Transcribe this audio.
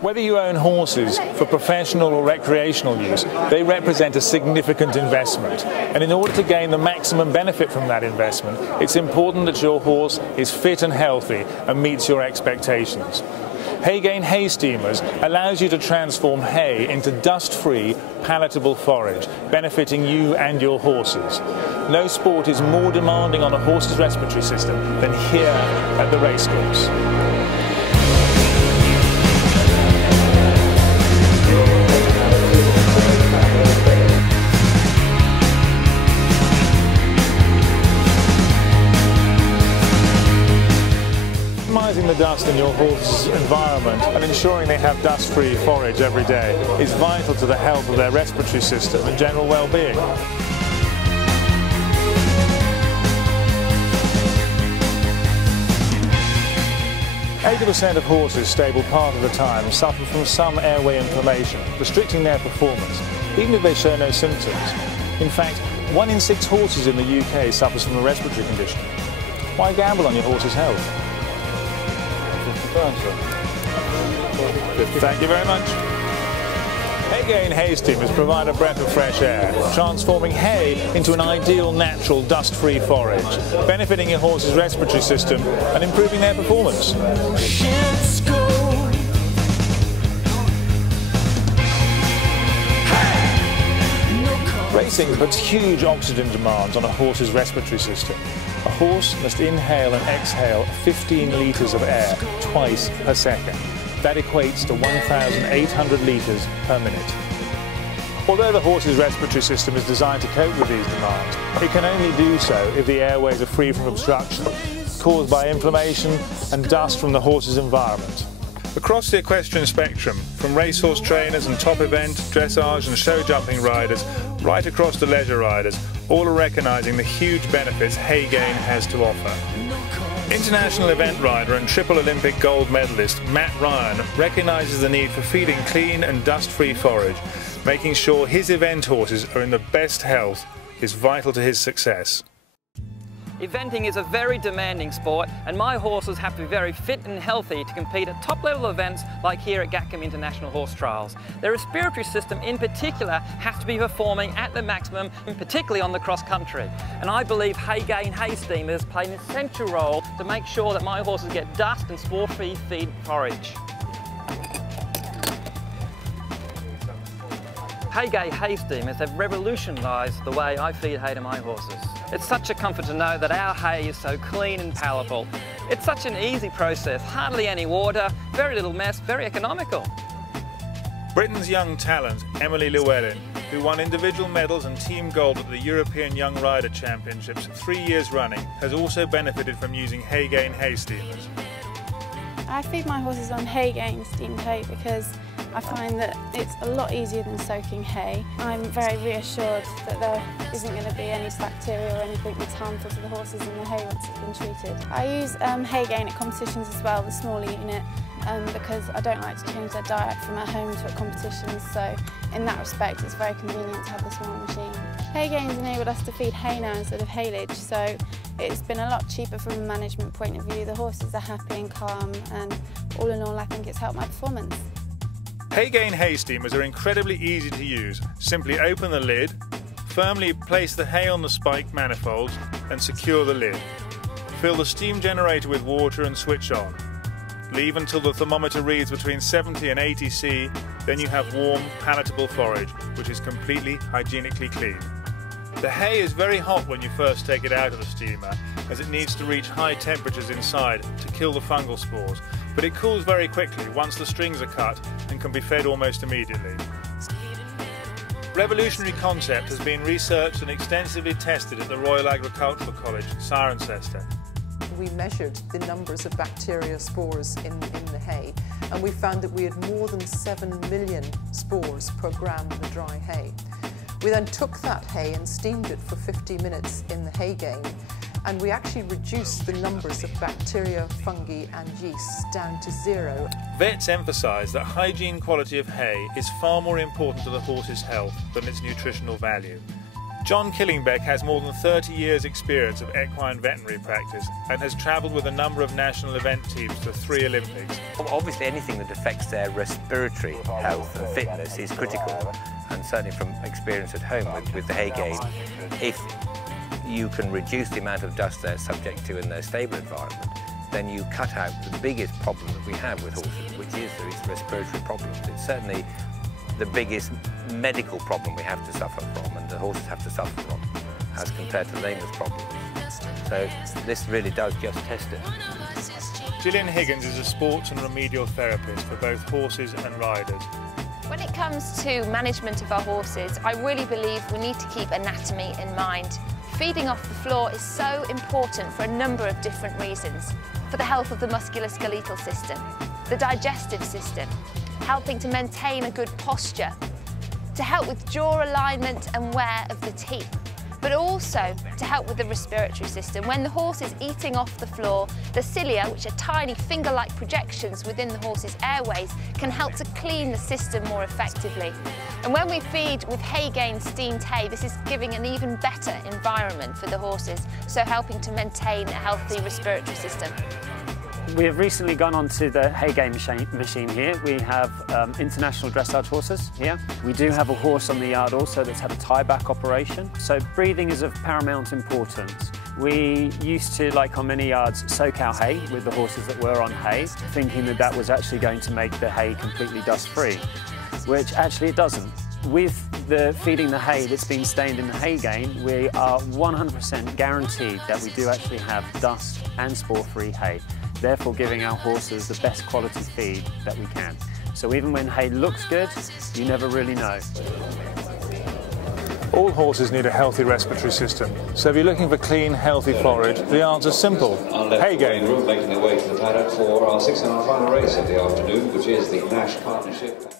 Whether you own horses for professional or recreational use, they represent a significant investment. And in order to gain the maximum benefit from that investment, it's important that your horse is fit and healthy and meets your expectations. Haygain hay steamers allows you to transform hay into dust-free, palatable forage, benefiting you and your horses. No sport is more demanding on a horse's respiratory system than here at the racecourse. Minimizing the dust in your horse's environment and ensuring they have dust-free forage every day is vital to the health of their respiratory system and general well-being. 80% of horses stable part of the time suffer from some airway inflammation, restricting their performance, even if they show no symptoms. In fact, 1 in 6 horses in the UK suffers from a respiratory condition. Why gamble on your horse's health? Thank you very much. Haygain hay steamers provide a breath of fresh air, transforming hay into an ideal, natural, dust-free forage, benefiting your horse's respiratory system and improving their performance. Racing puts huge oxygen demands on a horse's respiratory system. A horse must inhale and exhale 15 litres of air twice per second. That equates to 1,800 litres per minute. Although the horse's respiratory system is designed to cope with these demands, it can only do so if the airways are free from obstruction caused by inflammation and dust from the horse's environment. Across the equestrian spectrum, from racehorse trainers and top event, dressage and show jumping riders, right across to leisure riders, all are recognising the huge benefits Haygain has to offer. International event rider and triple Olympic gold medalist Matt Ryan recognises the need for feeding clean and dust-free forage. Making sure his event horses are in the best health is vital to his success. Eventing is a very demanding sport, and my horses have to be very fit and healthy to compete at top-level events like here at Gatcombe International Horse Trials. Their respiratory system in particular has to be performing at the maximum, and particularly on the cross-country. And I believe Haygain hay steamers play an essential role to make sure that my horses get dust and spore-free feed forage. Haygain hay steamers have revolutionised the way I feed hay to my horses. It's such a comfort to know that our hay is so clean and palatable. It's such an easy process, hardly any water, very little mess, very economical. Britain's young talent, Emily Llewellyn, who won individual medals and team gold at the European Young Rider Championships 3 years running, has also benefited from using Haygain hay steamers. I feed my horses on Haygain steamed hay because I find that it's a lot easier than soaking hay. I'm very reassured that there isn't going to be any bacteria or anything that's harmful to the horses in the hay once it's been treated. I use Haygain at competitions as well, the smaller unit, because I don't like to change their diet from at home to at competitions, so in that respect it's very convenient to have the small machine. Haygain's enabled us to feed hay now instead of haylage, so it's been a lot cheaper from a management point of view. The horses are happy and calm, and all in all I think it's helped my performance. Haygain hay steamers are incredibly easy to use. Simply open the lid, firmly place the hay on the spike manifolds and secure the lid. Fill the steam generator with water and switch on. Leave until the thermometer reads between 70 and 80 C, then you have warm, palatable forage, which is completely hygienically clean. The hay is very hot when you first take it out of the steamer, as it needs to reach high temperatures inside to kill the fungal spores, but it cools very quickly once the strings are cut and can be fed almost immediately. Revolutionary concept has been researched and extensively tested at the Royal Agricultural College, Cirencester. We measured the numbers of bacteria spores in the hay, and we found that we had more than 7 million spores per gram of the dry hay. We then took that hay and steamed it for 50 minutes in the Haygain, and we actually reduced the numbers of bacteria, fungi and yeasts down to 0. Vets emphasise that hygiene quality of hay is far more important to the horse's health than its nutritional value. John Killingbeck has more than 30 years' experience of equine veterinary practice and has travelled with a number of national event teams to 3 Olympics. Obviously anything that affects their respiratory health and fitness is critical, and certainly from experience at home with the Haygain, if you can reduce the amount of dust they're subject to in their stable environment, then you cut out the biggest problem that we have with horses, which is these respiratory problems. It's certainly the biggest medical problem we have to suffer from, and the horses have to suffer from, as compared to lameness problems. So this really does just test it. Gillian Higgins is a sports and remedial therapist for both horses and riders. When it comes to management of our horses, I really believe we need to keep anatomy in mind. Feeding off the floor is so important for a number of different reasons. For the health of the musculoskeletal system, the digestive system, helping to maintain a good posture, to help with jaw alignment and wear of the teeth, but also to help with the respiratory system. When the horse is eating off the floor, the cilia, which are tiny finger-like projections within the horse's airways, can help to clean the system more effectively. And when we feed with Haygain steamed hay, this is giving an even better environment for the horses, so helping to maintain a healthy respiratory system. We have recently gone on to the Haygain machine here. We have international dressage horses here. We do have a horse on the yard also that's had a tie-back operation. So breathing is of paramount importance. We used to, like on many yards, soak our hay with the horses that were on hay, thinking that that was actually going to make the hay completely dust-free, which actually it doesn't. With the feeding the hay that's been stained in the Haygain, we are 100% guaranteed that we do actually have dust and spore-free hay, therefore giving our horses the best quality feed that we can. So even when hay looks good, you never really know. All horses need a healthy respiratory system, so if you're looking for clean, healthy forage, the answer's simple. Haygain. Making their way to the paddock for our 6.5 final race of the afternoon, which is the Nash Partnership.